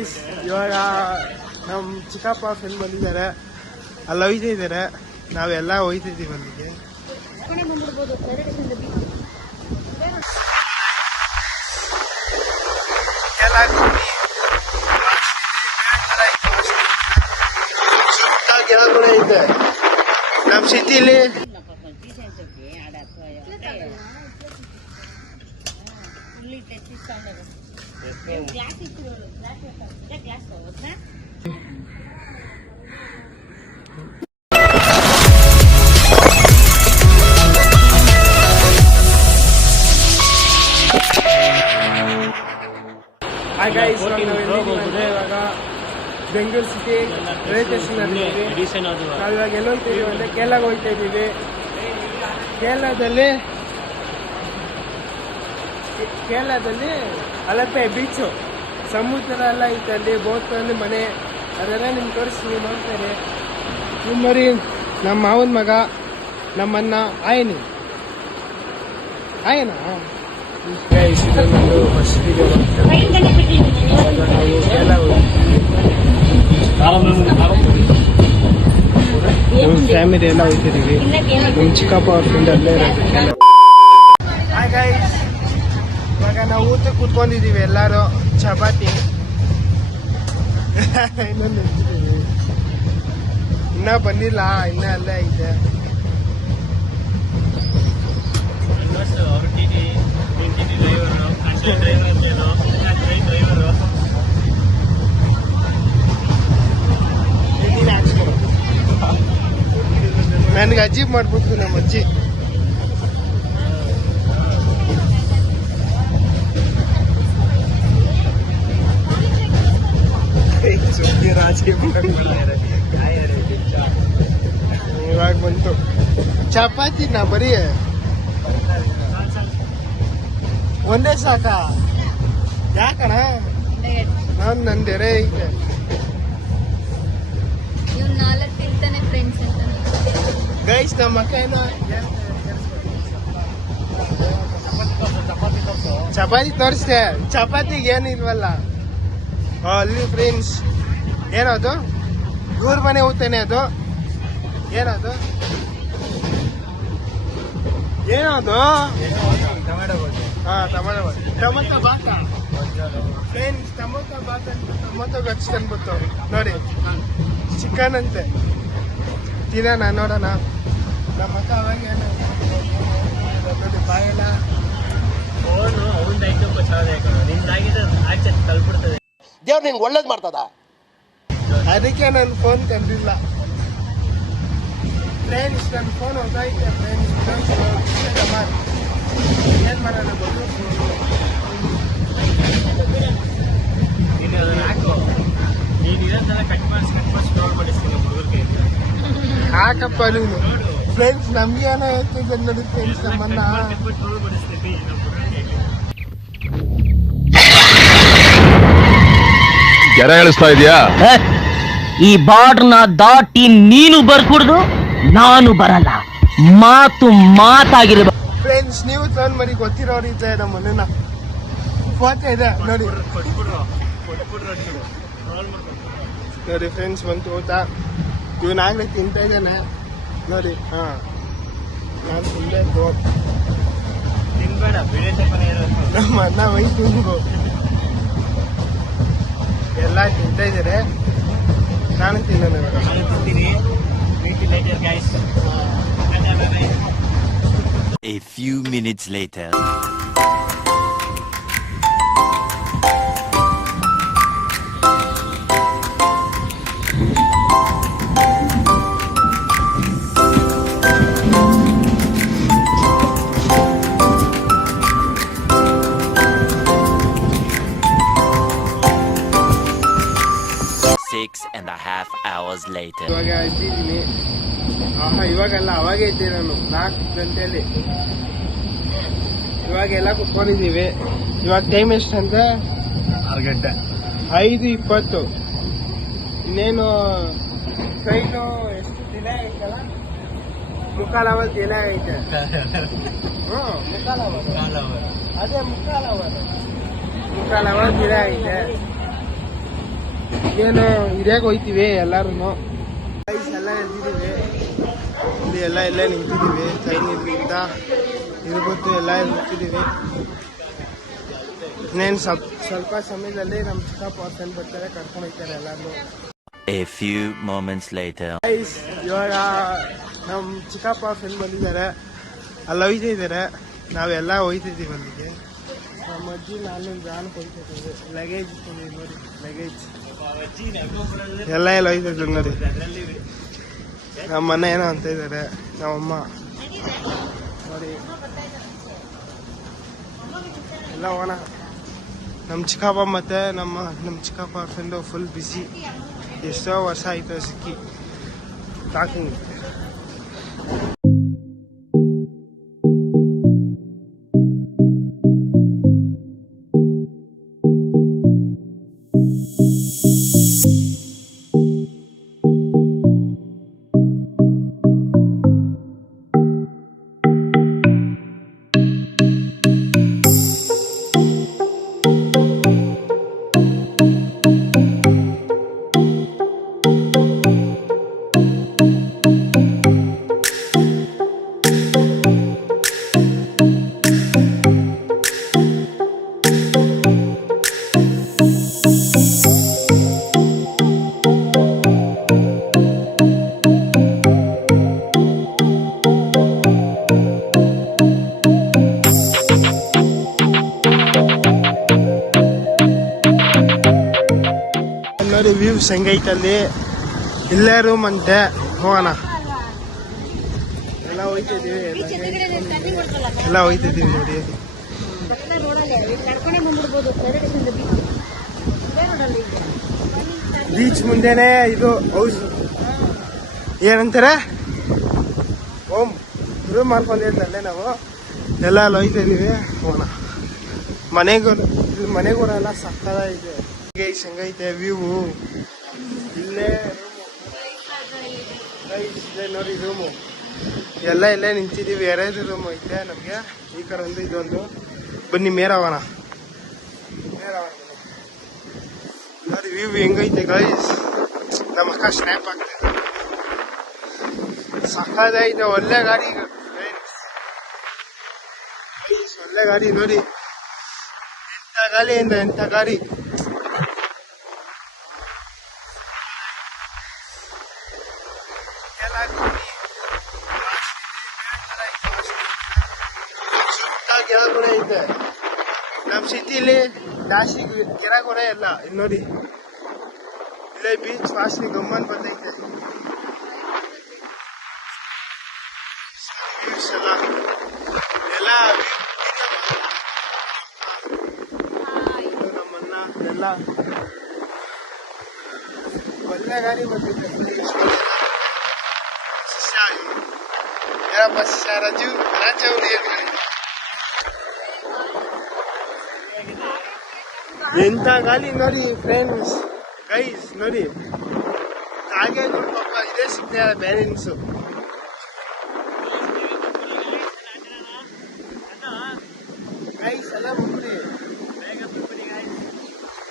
Guys, ಇವಾಗ ನಮ್ಮ ಚಿಕ್ಕಪ್ಪ ಫ್ರೆಂಡ್ ಬಂದಿದ್ದಾರೆ, ಅಲ್ಲಿ ಹೋಯ್ತಾ ಇದ್ದಾರೆ, ನಾವೆಲ್ಲ ಹೋಯ್ತಿದ್ದೀವಿ ಅಲ್ಲಿಗೆ. ಐತೆ ನಮ್ಮ ಸಿಟಿಲಿ. ಹಾಯ್ ಗೈಸ್, ಇವಾಗ ಬೆಂಗಳೂರು ಸಿಟಿ ರೈಲ್ವೆ ಸ್ಟೇಷನ್ ಅಲ್ಲಿ ನಾವು ಇವಾಗ ಎಲ್ಲಿ ಹೋಗ್ತಾ ಇದೀವಿ ಅಂದ್ರೆ ಕೇರಳಗೆ ಹೋಗ್ತಾ ಇದ್ದೀವಿ. ಕೇರಳದಲ್ಲಿ ಅಲಪ್ಪೆ ಬೀಚು, ಸಮುದ್ರ ಎಲ್ಲ ಐತೆ ಅಲ್ಲಿ, ಬೋಟ್ ಅಲ್ಲಿ ಮನೆ, ಅದೆಲ್ಲ ನಿಮ್ಗೆ ತೋರಿಸ್ತೀವಿ, ನೋಡ್ತಾರೆ. ನಿಮ್ಮ ನೋಡಿ ನಮ್ಮ ಮಾವನ ಮಗ, ನಮ್ಮನ್ನ ಆಯನ ಇದೊಂದು ಫಸ್ಟ್ ವಿಡಿಯೋ. ನಮ್ಮ ಫ್ಯಾಮಿಲಿ ಎಲ್ಲ ಹೋಗ್ತಿದ್ದೀವಿ. ನಮ್ಮ ಚಿಕ್ಕಪ್ಪ ಅವ್ರ ಫ್ರೆಂಡ್ ಅಲ್ಲೇ ಇರೋದು. ಹಾಯ್ ಗೈಸ್, ಇವಾಗ ನಾವು ಊಟಕ್ಕೆ ಕೂತ್ಕೊಂಡಿದ್ದೀವಿ ಎಲ್ಲರೂ. ಚಪಾತಿ ಇನ್ನೊಂದು ಇನ್ನೂ ಬಂದಿಲ್ಲ, ಇನ್ನೂ ಅಲ್ಲೇ ಐತೆ. ನನಗೆ ಅಜ್ಜಿ ಮಾಡ್ಬಿಟ್ಟು ನಮ್ಮ ಅಜ್ಜಿ. ಇವಾಗ ಬಂತು ಚಪಾತಿ, ನಾ ಬರೀ ಒಂದೇ ಸಾಕ? ಯಾಕಣ ನಂದೆರೆ ಐತೆ. ಗೈಸ್, ನಮ್ಮ ಅಕ್ಕ ಏನೋ ಚಪಾತಿ ತೋರಿಸ್ದೆ, ಚಪಾತಿಗೆ ಏನು ಇಲ್ವಲ್ಲ ಅಲ್ಲಿ ಫ್ರೆಂಡ್ಸ್. ಏನದು ಇವ್ರ ಮನೆ ಊಟನೇ ಅದು? ಏನದು ಟೊಮೊಟೊ ಬಾತ ಫ್ರೆಂಡ್ಸ್. ಟೊಮೊಟೊ ಬಾತ್ ಅಂತ ಟೊಮೊಟೊ ಗಚ್ಚ ತಂದ್ಬಿಟ್ಟು ನೋಡಿ, ಚಿಕನ್ ಅಂತೆ. ತಿನ್ನೋಣ, ನೋಡೋಣ. ನಮ್ಮ ಅಕ್ಕ ಅವಾಗ ನೋಡಿ ಬಾಯೆಲ್ಲ ದೇವ್ರು ನಿನ್ಗೆ ಒಳ್ಳೇದು ಮಾಡ್ತದ. ಅದಕ್ಕೆ ನನ್ನ ಫೋನ್ ತಂದಿಲ್ಲ ಫ್ರೆಂಡ್ಸ್. ನನ್ನ ಫೋನ್ ಹೋಗೈತೆ ಫ್ರೆಂಡ್ಸ್. ಏನ್ ಮಾಡೋಣ ಗೊತ್ತು. ಹಾಕಪ್ಪ ನೀನು ಫ್ರೆಂಡ್ಸ್. ನಮ್ಗೆ ಏನೋ ಹೇಳ್ತಿದ್ದೆ ನೋಡಿ ಫ್ರೆಂಡ್ಸ್, ನಮ್ಮನ್ನ ಕೆರೆ ಇಳಿಸ್ತಾ ಇದೆಯಾ? ಈ ಬಾರ್ಡ್ರನ್ನ ದಾಟಿ ನೀನು ಬರ್ಕೂಡ್ದು, ನಾನು ಬರಲ್ಲ. ಮಾತು ಮಾತಾಗಿರ್ಬೇಕು ಫ್ರೆಂಡ್ಸ್. ನೀವು ಫೋನ್ ಮಾಡಿ ಗೊತ್ತಿರೋರು ಇದ್ದೆ ನಮ್ಮ ಮನೆನ ಫೋಟೋ ಇದೆ ನೋಡಿ. ನೋಡಿ ಫ್ರೆಂಡ್ಸ್, ಬಂತು ಊಟ. ಇವನಾಗ್ಲೇ ತಿಂತಾ ಇದ್ದಾನೆ ನೋಡಿ. ಹಾ, ನಾನು ಸುಮ್ಮನೆ ತಿನ್ಬೇಡ, ನಮ್ಮ ಅಣ್ಣ ವಯಸ್ಸು ಎಲ್ಲ ತಿಂತಾ ಇದ್ದಾರೆ. ನಾನು ತಿನ್ನೋಣ. A few minutes later. ಇವಾಗ ಇದ್ದೀನಿ. ಇವಾಗಲ್ಲ, ಅವಾಗೇ ಇದ್ದೆ ನಾನು 4 ಗಂಟೆಯಲ್ಲಿ. ಇವಾಗೆಲ್ಲ ಕುತ್ಕೊಂಡಿದ್ದೀವಿ. ಇವಾಗ ಟೈಮ್ ಎಷ್ಟು ಅಂತ? 6 ಗಂಟೆ 5:20. ಇನ್ನೇನು ಟ್ರೈನು ಎಷ್ಟು ಡಿಲೇ ಐತಲ್ಲ, ಮುಕ್ಕಾಲ್ ಅವರ್ ಡಿಲೇ ಐತೆ. ಮುಕ್ಕಾಲ್ ಅವರ್, ಅದೇ ಮುಕ್ಕಾಲ್ ಅವರ್ ಡಿಲೇ ಐತೆ. ಏನು ಹಿರಿಯಾಗಿ ಹೋಯ್ತೀವಿ ಎಲ್ಲರೂ ಎಲ್ಲ ಎಲ್ತಿದ್ದೀವಿ ಇಲ್ಲಿ ಇಲ್ಲೇ ನಿಂತಿದ್ದೀವಿ ಚೈನೀಸ್ಗಿಂತ ಇರ್ಬೋದು ಎಲ್ಲ ನಿಂತಿದ್ದೀವಿ ಇನ್ನೇನು ಸ್ವಲ್ಪ ಸಮಯದಲ್ಲಿ ನಮ್ಮ ಚಿಕ್ಕಪ್ಪ ಫ್ರೆಂಡ್ ಬರ್ತಾರೆ ಕರ್ಕೊಂಡು ಹೋಗ್ತಾರೆ ಎಲ್ಲರೂ. A few moments later. ಇವಾಗ ನಮ್ಮ ಚಿಕ್ಕಪ್ಪ ಫ್ರೆಂಡ್ ಬಂದಿದ್ದಾರೆ, ಅಲ್ಲಿ ಹೋಯ್ತಿದ್ದಾರೆ, ನಾವೆಲ್ಲ ಹೋಯ್ತಿದ್ದೀವಿ ಅಲ್ಲಿಗೆ. ನಮ್ಮ ಅಜ್ಜಿ ನಾನು ಹೋಗ್ತಿದ್ದೀವಿ, ಲಗೇಜ್ ನೋಡಿ, ಲಗೇಜ್ ಎಲ್ಲ ಹೋಯ್ತಿದ್ರು ನೋಡಿ. ನಮ್ಮ ಮನೆ ಏನೋ ಅಂತ ಇದ್ದಾರೆ, ನಮ್ಮಮ್ಮ ನೋಡಿ ಎಲ್ಲ ಹೋಗೋಣ. ನಮ್ಮ ಚಿಕ್ಕಪ್ಪ ಮತ್ತು ನಮ್ಮ ಚಿಕ್ಕಪ್ಪ ಫ್ರೆಂಡು ಫುಲ್ ಬ್ಯುಸಿ. ಎಷ್ಟೋ ವರ್ಷ ಆಯಿತು ಸಿಕ್ಕಿ ಟಾಕಿಂಗ್. ನೋಡಿ ವ್ಯೂಸ್ ಹೆಂಗೈತಲ್ಲಿ. ಇಲ್ಲೇ ರೂಮ್ ಅಂತೆ, ಹೋಗೋಣ. ಎಲ್ಲ ಹೋಯ್ತಿದ್ದೀವಿ ನೋಡಿ. ಬೀಚ್ ಮುಂದೆನೆ ಇದು ಹೌಸ್ ಏನಂತಾರೆ, ಓಮ್ ರೂಮ್ ಮಾಡ್ಕೊಂಡಿರ್ತಲ್ಲೇ ನಾವು ಎಲ್ಲ ಅಲ್ಲಿ ಹೋಯ್ತಿದ್ದೀವಿ. ಹೋಗೋಣ ಮನೆಗೂರೆಲ್ಲ ಸಕ್ಕತ್ತಾಗಿದೆ. ಹೆಂಗೈತೆ ವ್ಯೂ. ಇಲ್ಲೇ ನೋಡಿ ರೂಮು ಎಲ್ಲ ಇಲ್ಲೇ ನಿಂತಿದ್ದೀವಿ. 2 ರೂಮ್ ಐತೆ ನಮಗೆ, ಈ ಕಡೆ ಒಂದು ಇದೊಂದು. ಬನ್ನಿ ಮೇರವಣ ನೋಡಿ ವ್ಯೂ ಹೆಂಗೈತೆ ಗೈಸ್. ನಮ್ಮ ಅಕ್ಕ ಸ್ನ್ಯಾಪ್ ಆಗ್ತದೆ, ಸಕ್ಕತ್ತೈತೆ. ಒಳ್ಳೆ ಗಾಡಿ ಒಳ್ಳೆ ಗಾಡಿ ನೋಡಿ, ಎಂಥ ಗಾಡಿ ಅಂದ್ರೆ ಎಂಥ ಗಾಡಿ. ಐತೆ ನಮ್ಮ ಸಿಟಿಲಿ ಜಾಸ್ತಿ ಗಿಡ ಕೂಡ ಇಲ್ಲ. ಇಲ್ಲಿ ನೋಡಿ, ಇಲ್ಲೇ ಬೀಚ್ ಫಾಸ್ಟ್ಲಿ ಗಮ್ಮನ್ ಬಂದೈತೆ. ಎಲ್ಲ ನಮ್ಮನ್ನ ಎಲ್ಲ ಒಳ್ಳೆ ಗಾಡಿ ಬಂದಿದೆ. ಏನಪ್ಪ ರಾಜು ಎಂತ ಗಾಡಿ ನೋಡಿ ಫ್ರೆಂಡ್ಸ್ ಗೈಸ್. ನೋಡಿ ಹಾಗೆ ನೋಡ್ಪಪ್ಪ, ಇದೇ ಸಿಗ್ತಾ ಬ್ಯಾಲೆನ್ಸು. ಗೈಸ್ ಎಲ್ಲ ಮುಗ್ರಿ.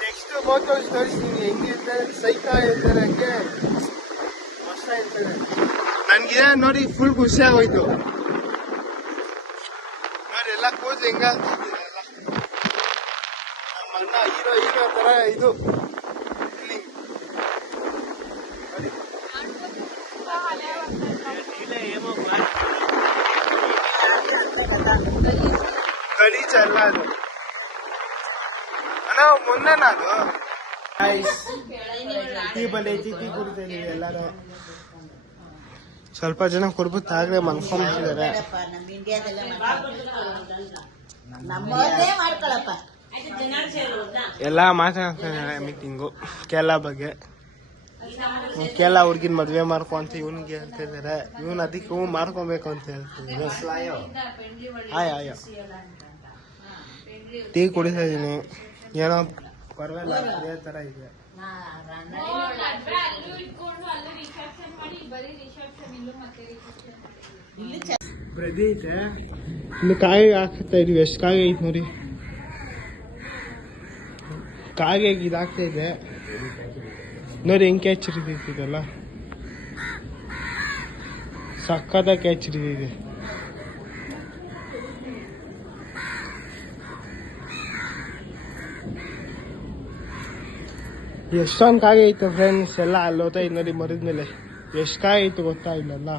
ನೆಕ್ಸ್ಟ್ ಫೋಟೋಸ್ ತೋರಿಸ್ತೀನಿ ಹೆಂಗಿರ್ತಾರೆ. ಸೈಕಾ ಇರ್ತಾರೆ, ಹಂಗೆ ಹೊಸ ಇರ್ತಾರೆ. ನನ್ಗೆ ನೋಡಿ ಫುಲ್ ಖುಷಿ ಆಗೋಯ್ತು ನೋಡಿ. ಎಲ್ಲ ಕೂದಲು ಹೆಂಗ ನಮ್ಮ ಅಣ್ಣ ಹೀರೋ ತರ ಇದು ಗಲೀಜ ಅಲ್ಲ ಅದು ಅಣ್ಣ. ಮೊನ್ನೆ ನಾನು ಟೀ ಬಂದೈತಿ, ಟೀ ಕುಡಿತಾ ಇದೀವಿ ಎಲ್ಲರೂ. ಸ್ವಲ್ಪ ಜನ ಕೊಡ್ಬಿಟ್ಟು ಆಗ್ಲೇ ಮನ್ಕೊಂಡ್ಬಿಟ್ಟಿದ್ದಾರೆ. ಎಲ್ಲ ಮಾತಾಡ್ತಿದ್ದಾರೆ ಮೀಟಿಂಗು ಕೇರಳ ಬಗ್ಗೆ. ಕೇರಳ ಹುಡ್ಗಿನ ಮದ್ವೆ ಮಾಡ್ಕೊ ಅಂತ ಇವನ್ಗೆ ಹೇಳ್ತಿದ್ದಾರೆ. ಇವನ್ ಅದಕ್ಕೆ ಹೂ ಮಾಡ್ಕೊಬೇಕು ಅಂತ ಹೇಳ್ತಿದ್ದಾರೆ. ಆಯ್ ಟೀ ಕುಡಿತಾ ಇದೀನಿ, ಏನೋ ಪರವಾಗಿಲ್ಲ ಇದೇ ತರ ಇದೆ. ಬ್ರೆಡ್ ಐತೆ, ಇನ್ನು ಕಾಯಿ ಹಾಕ್ತಾ ಇದೀವಿ. ಎಷ್ಟು ಕಾಯಿ ಐತೆ ನೋಡಿ, ಕಾಯಿಗೆ ಇದು ಹಾಕ್ತಾ ಇದೆ. ನೋಡಿ ಹೆಂಗೆ ಕ್ಯಾಚ್ ಹಿಡಿದಿದ್ದಲ್ಲ, ಸಕ್ಕದ ಕ್ಯಾಚ್ ಹಿಡಿದಿದೆ. ಎಷ್ಟೊಂದು ಕಾಯಿ ಐತೆ ಫ್ರೆಂಡ್ಸ್, ಎಲ್ಲ ಅಲ್ಲಿ ಹೋಗ್ತಾಯಿದ್ ನೋಡಿ ಮರದ ಮೇಲೆ. ಎಷ್ಟು ಕಾಯಿ ಐತೆ ಗೊತ್ತಾ ಇಲ್ಲಲ್ಲ,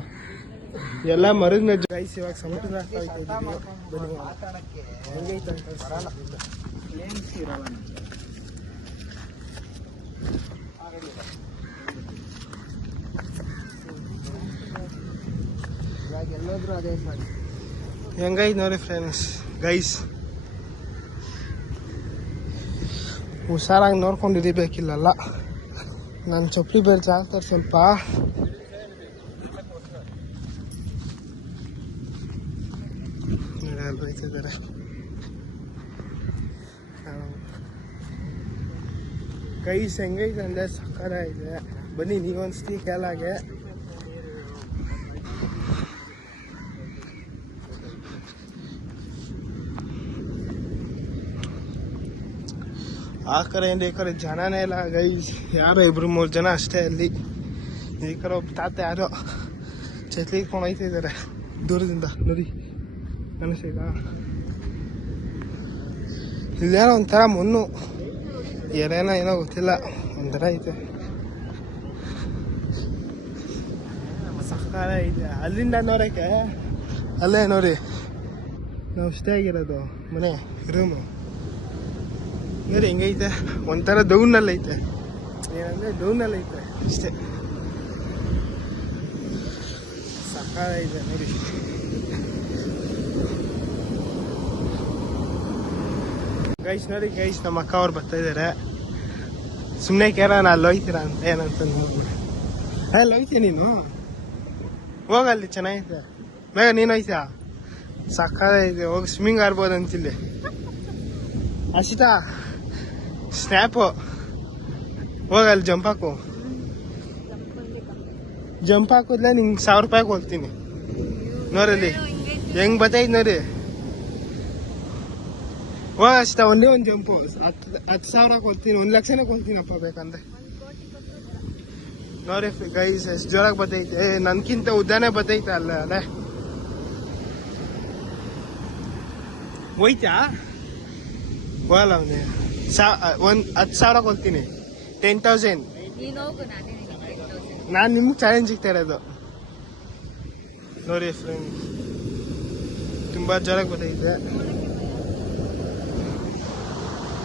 ಎಲ್ಲ ಮರದ ಮೇಲೆ. ಗೈಸ್ ಇವಾಗ ಸಮುದ್ರ ಆಗ್ತಾ ಇದ್ದೀವಿ. ಬನ್ನಿ ಹೆಂಗೈತೆ ಅಂತ ಎಲ್ಲೋದ್ರು ಅದೇ ಮಾಡಿ. ಹೆಂಗೈತೆ ನೋಡಿ ಫ್ರೆಂಡ್ಸ್. ಗೈಸ್ ಹುಷಾರಾಗಿ ನೋಡ್ಕೊಂಡು ಹಿಡಿಬೇಕಿಲ್ಲಲ್ಲ. ನಾನು ಚಪ್ಪಲಿ ಬೇರೆ ಜಾಗ್ತಾರೆ ಸ್ವಲ್ಪ. ಹೋಯ್ತಿದ್ದಾರೆ. ಗೈಸ್ ಹೆಂಗೈತೆ ಅಂದರೆ ಸಕ್ಕರ ಇದೆ. ಬನ್ನಿ ನೀವೊಂದ್ಸತಿ ಕೆಳಗೆ. ಆ ಕಡೆಯಿಂದ ಈ ಕಡೆ ಜನನೇ ಇಲ್ಲ ಗೈಸ್, ಯಾರೋ 2-3 ಜನ ಅಷ್ಟೇ ಅಲ್ಲಿ. ಈ ಕಡೆ ಒಬ್ಬ ತಾತ ಯಾರೋ ಛತ್ರಿ ಇಟ್ಕೊಂಡು ಹೋಯ್ತಿದ್ದಾರೆ ದೂರದಿಂದ ನೋಡಿ, ಅನಿಸ್ತಾ? ಇಲ್ಲೇನೋ ಒಂಥರ ಮಣ್ಣು ಎರೇನೋ ಏನೋ ಗೊತ್ತಿಲ್ಲ, ಒಂಥರ ಐತೆ, ಸಕ್ಕರ ಐತೆ. ಅಲ್ಲಿಂದ ನೋಡೋಕ್ಕೆ ಅಲ್ಲೇ ನೋಡಿ ನಾವು ಸ್ಟೇ ಆಗಿರೋದು ಮನೆ ರೂಮು. ನೋಡಿ ಹೆಂಗೈತೆ, ಒಂಥರ ಡೌನಲ್ಲಿ ಐತೆ. ಏನಂದರೆ ಡೌನಲ್ಲಿ ಐತೆ ಅಷ್ಟೇ, ಸಕ್ಕರ ಇದೆ ನೋಡಿ. ಗೈಸ್ ನೋಡಿ ಗೈಸ್, ನಮ್ಮ ಅಕ್ಕ ಅವ್ರು ಬರ್ತಾ ಇದ್ದಾರೆ. ಸುಮ್ಮನೆ ಕೇಳೋಣ ಅಲ್ಲಿ ಹೋಯ್ತೀರಾ ಅಂತ ಏನಂತ ನೋಡ್ಬಿಟ್ಟು. ಅಲ್ಲಿ ಹೋಯ್ತೀಯ ನೀನು? ಹೋಗಲ್ಲಿ ಚೆನ್ನಾಗೈತೆ, ಬೇಗ ನೀನು ಹೋಯ್ತಾ? ಸಕ್ಕರ ಇದೆ, ಹೋಗಿ ಸ್ವಿಮ್ಮಿಂಗ್ ಆಡ್ಬೋದು ಅಂತಿಲ್ಲಿ. ಅಷ್ಟಾ ಸ್ನ್ಯಾಪು, ಹೋಗಲ್ಲಿ ಜಂಪ್ ಹಾಕು. ಜಂಪ್ ಹಾಕಿದ್ಲೆ ನಿಂಗೆ 1000 ರೂಪಾಯಿ ಕೊಡ್ತೀನಿ. ನೋಡಲ್ಲಿ ಹೆಂಗ್ ಬತ್ತೈತೆ ನೋಡಿ. ಹೋಗ ಅಷ್ಟ, ಒಂದೇ ಒಂದು ಜಂಪು 10,000 ಕೊಡ್ತೀನಿ, 1 ಲಕ್ಷನೇ ಕೊಡ್ತೀನಪ್ಪ ಬೇಕಂದ್ರೆ. ನೋಡಿ ಗೈಸ್ ಎಷ್ಟು ಜೋರಾಗಿ ಬತ್ತೈತೆ, ನನ್ಕಿಂತ ಉದ್ದಾನೆ ಬತ್ತೈತೆ. ಅಲ್ಲ ಅದೇ ಹೋಯ್ತಾ? ಹೋಗಲ್ಲ ಅವನೇ. 10,000 ಕೊಡ್ತೀನಿ, 10,000. ನಾನು ನಿಮ್ಗೆ ಚಾಲೆಂಜ್ ಸಿಗ್ತಾ ಇರೋದು ನೋಡಿ ಫ್ರೆಂಡ್. ತುಂಬ ಜೋರಾಗಿ ಬರ್ತೈತೆ,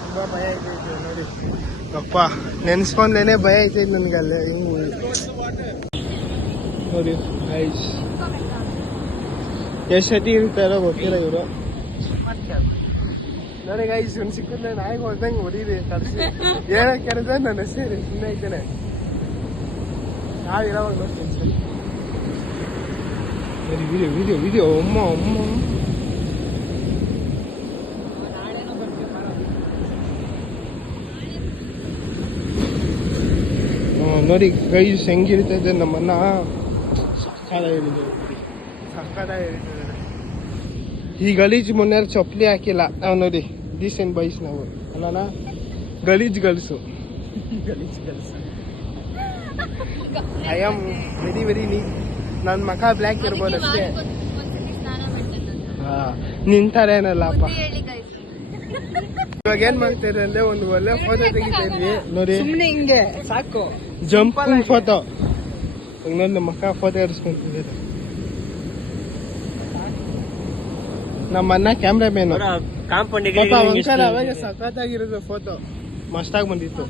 ತುಂಬ ಭಯ ಐತೈತೆ ನೋಡಿ. ಅಪ್ಪ ನೆನ್ಸ್ಕೊಂಡ್ಲೇನೆ ಭಯ ಐತೈತೆ ನನಗೆ. ಅಲ್ಲೇ ಹಿಂಗೆ ನೋಡಿ ಗೈಸ್, ಎಷ್ಟು ಸತಿ ಇರ್ತಾರೋ ಗೊತ್ತಿಲ್ಲ ಇವರು. ನನಗೆ ಗೈಸ್ ಒಂದು ಸಿಕ್ಕಿದ್ರೆ ನಾಯಿಗೆ ಹೊಡೆದಂಗೆ ಹೊಡೀರಿ ತರಿಸಿ ಏನಕ್ಕೆ ಕೇಳಿದ್ರೆ ನನ್ನ ಹೆಸರು ಸುಮ್ಮನೆ ಐತೇನೆ. ನಾವಿರೋವಾಗ ನೋಡ್ತೀನಿ ಸರಿ. ವಿಡಿಯೋ ವಿಡಿಯೋ ವಿಡಿಯೋ ಅಮ್ಮ ಅಮ್ಮ. ನೋಡಿ ಗೈಸ್ ಹೆಂಗಿರ್ತದೆ ನಮ್ಮನ್ನ. ಸಕ್ಕದ ಹೇಳಿದೆ, ಸಕ್ಕದ ಹೇಳಿದ್ದಾರೆ. ಈ ಗಲೀಜು ಮೊನ್ನೆ ಚಪ್ಪಲಿ ಹಾಕಿಲ್ಲ ನಾವು ನೋಡಿ. ಡೀಸೆಂಟ್ ಬಾಯ್ಸ್ ನಾವು ಅಲ್ಲನಾ? ಗಲೀಜ್ ಗಲ್ಸು, ಗಲೀಜ್ girls. I am very very neat. ನನ್ನ ಮಖ ಬ್ಲ್ಯಾಕ್ ಇರ್ಬೋದು ಅಷ್ಟೇ. ನಿಂತಾರೇನಲ್ಲಪ್ಪ. ಇವಾಗ ಏನ್ ಮಾಡ್ತಾರೆ ಅಂದ್ರೆ ಒಂದು ಒಳ್ಳೆ ಫೋಟೋ ತೆಗಿತಾ ಇದ್ವಿ ನೋಡಿ. ಸುಮ್ಮನೆ ಹಿಂಗೆ ಸಾಕು, ಜಂಪಿಂಗ್ ಫೋಟೋ. ನೋಡಿ ನಮ್ಮ ಮಕ್ಕ ಫೋಟೋ ಇರಿಸ್ಕೊಂತಿದ್ದಾರೆ. ನಮ್ಮ ಅಣ್ಣ ಕ್ಯಾಮ್ರಾಮೇನ್. ಅವಾಗ ಸಖತ್ತಾಗಿರೋದು ಫೋಟೋ, ಮಸ್ತಾಗಿ ಬಂದಿತ್ತು.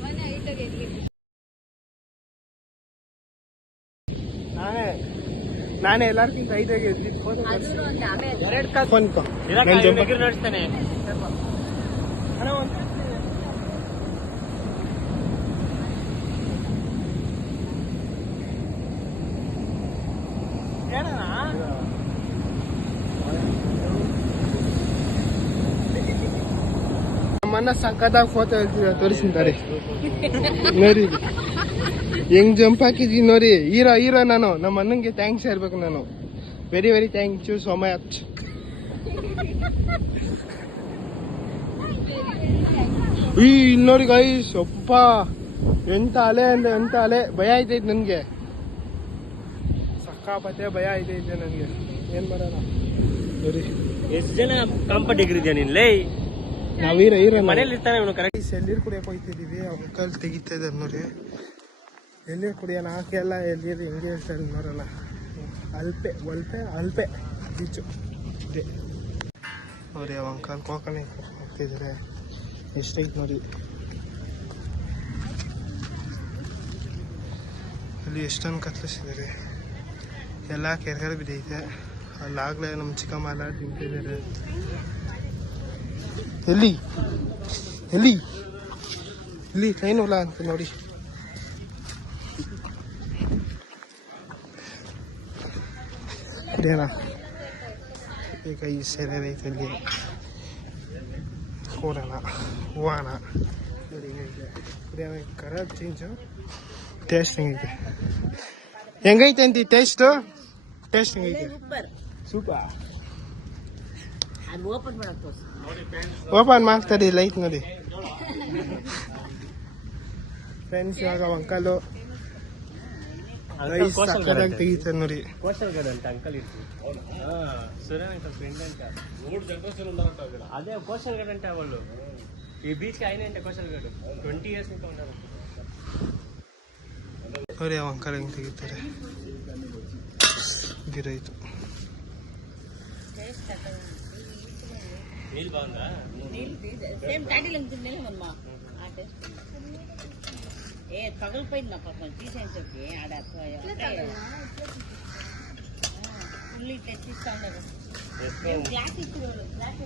ನಾನೇ ಎಲ್ಲಾರ್ಕಿಂತ ಐದಾಗಿ ಫೋಟೋ ನೋಡ್ತಾನೆ. ನಮ್ಮನ್ನ ಸಕ್ಕದಾಗ ಫೋಟೋ ತೋರಿಸಿದ್ದಾರೆ ನೋಡಿ. ಹೆಂಗ್ ಜಂಪ್ ಹಾಕಿದ್ವಿ ನೋಡಿ. ಹೀರೋ ಹೀರೋ ನಾನು. ನಮ್ಮ ಅಣ್ಣಂಗೆ ಥ್ಯಾಂಕ್ಸ್ ಹೇಳ್ಬೇಕು ನಾನು. Very very thank you so much. ಈ ನೋಡಿ ಗೈಸ್, ಅಪ್ಪ ಎಂತ ಅಲೆ ಅಂದ್ರೆ ಎಂತ ಅಲೆ, ಭಯ ಆಯ್ತೈತೆ ನನ್ಗೆ, ಸಕ್ಕಾಪತ್ತೆ ಭಯ ಆಯ್ತೈತೆ ನನ್ಗೆ. ಏನ್ ಮಾಡೋಣ ನೋಡಿ. ಎಷ್ಟು ಜನ ಕಾಂಪೌಂಡ್ ಇದೆಯಾ ನೀನ್ ಲೇ? ನಾವ್ ಈರ ಮನೇಲಿ ಇರ್ತಾನೆ ಇವನು ಕರೆಕ್ಟ್. ಎಳ್ಳೀರು ಕುಡಿಯಕ್ ಹೋಗ್ತಿದೀವಿ. ಅಂಕಲ್ ತೆಗಿತಾ ಇದ್ದಾರೆ ನೋಡಿ. ಎಳ್ಳೀರು ಕುಡಿಯೋಣ ಹಾಕೆಲ್ಲ ಎಳ್ಳೀರು ಹೆಂಗೆ ಹೇಳ್ತಾರೆ ನೋಡೋಣ. ಅಲ್ಪೆ ಬೀಚು ಇದೆ ನೋಡಿ. ಅವ ಅಂಕಲ್ ಕೋಕನೆ ಹೋಗ್ತಿದ್ದಾರೆ. ಎಷ್ಟೈತೆ ನೋಡಿ ಅಲ್ಲಿ, ಎಷ್ಟೊಂದು ಕತ್ಲಿಸಿದ್ದಾರೆ. ಎಲ್ಲ ಕೆರೆಗಡೆ ಬಿದ್ದೈತೆ. ಅಲ್ಲಾಗಲೇ ನಮ್ಮ ಚಿಕ್ಕಮ್ಮ ಎಲ್ಲ ತಿಂತಿದ್ದಾರೆ. ಎಲ್ಲಿ ಇಲ್ಲಿ ಟ್ರೈನ್ ಹೊಲ ಅಂತ ನೋಡಿ. ಇದೇನಾ ಈಗ ಈ ಸೆರೆ ಐತೆ ಅಲ್ಲಿ. ಹೋಗೋಣ ಹೂವಾನ ನೋಡಿ ಹೆಂಗೈತೆ. ಕಲರ್ ಚೇಂಜು, ಟೇಸ್ಟ್ ಹೆಂಗೈತೆ ಅಂತ ಟೇಸ್ಟ್ ಹೆಂಗೈತೆ? ಸೂಪರ್. ಓಪನ್ ಮಾಡ್ತಾರೆ ಲೈಟ್ ನೋಡಿ ಫ್ರೆಂಡ್ಸ್. ಇವಾಗ ಅಂಕಲು ಸಕ್ಕದಾಗಿ ತೆಗಿತಾರೆ ನೋಡಿ. ಕೋಸ್ಟಲ್ ಗಾರ್ಡ್ ಅಂತ ಅಂಕಲ್ ಇರ್ತೀವಿ. ಸುರೇನ್ ಅಂತ ಫ್ರೆಂಡ್ ಅಂತ. ಅದೇ ಕೋಸ್ಟಲ್ ಗಾರ್ಡ್ ಅಂತ ಅವಳು. ಈ ಬೀಚ್ ಆಯ್ನೆ ಅಂತ ಕೋಸ್ಟಲ್ ಗಾರ್ಡ್ 20 years ನೋಡಿ. ಅವ ಅಂಕಲ್ ಹೆಂಗೆ ತೆಗಿತಾರೆ. ಗಿರಾಯ್ತು. నీళ్ళు బాగుందా? సేమ్ టాటిల్ తినేమమ్మా. ఏ తగిలిపోయింది నా పక్కన తీసేసి చెప్పి ఆడ ఫుల్ తెచ్చిస్తా ఉన్నారు. గ్లాస్ ఇప్పుడు గ్లాస్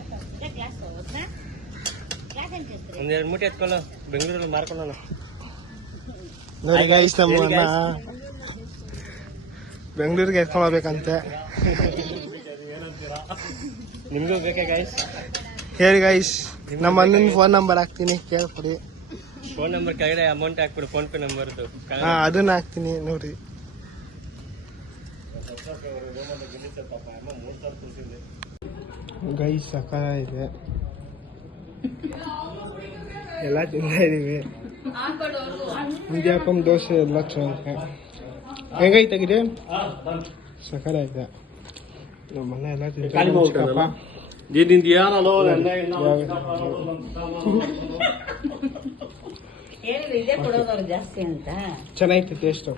వద్దా? గ్లాస్ ఏం చేస్తారు? ಒಂದೆರಡು ಮೂಟೆ ಎತ್ಕೊಳ್ಳೋ, ಬೆಂಗಳೂರಲ್ಲಿ ಮಾರ್ಕೊಳ್ಳೋಣ. ನೋಡಿ ಗೈಸ್, ನಮ್ಮನ್ನ ಬೆಂಗಳೂರಿಗೆ ಎತ್ಕೊಂಡ್ಬೇಕಂತೆ. ನಿಮ್ಗೂ ಬೇಕಾ ಗೈಸ್? ಹೇಳಿ ಗೈಸ್, ನಮ್ಮ ಅಣ್ಣನ ಫೋನ್ ನಂಬರ್ ಹಾಕ್ತೀನಿ, ಕೇಳ್ಕೊಡಿ. ಫೋನ್ ನಂಬರ್ ಕೆಳಗಡೆ ಅಮೌಂಟ್ ಹಾಕ್ಬಿಡು, ಫೋನ್ ಪೇ ನಂಬರ್ದು. ಹಾ, ಅದನ್ನ ಹಾಕ್ತೀನಿ ನೋಡಿ. ಗೈಸ್ ಸಕ್ಕರ ಇದೆ, ಎಲ್ಲ ತಿಂತಾ ಇದೀವಿ. ಇದ್ಯಾಪಂ ದೋಸೆ ಎಲ್ಲ ಚೆನ್ನಾಗಿದೆ. ಹೆಂಗೈತಾಗಿದೆ? ಸಕ್ಕರ ಇದೆ. ನಮ್ಮ ಮನೆ ಎಲ್ಲ ತಿಂತಾ. ಹೇಳಿದ್ರು ಇದೇ ಕೊಡೋದವ್ರು ಜಾಸ್ತಿ ಅಂತ. ಚೆನ್ನಾಗಿತ್ತು ಟೇಸ್ಟು.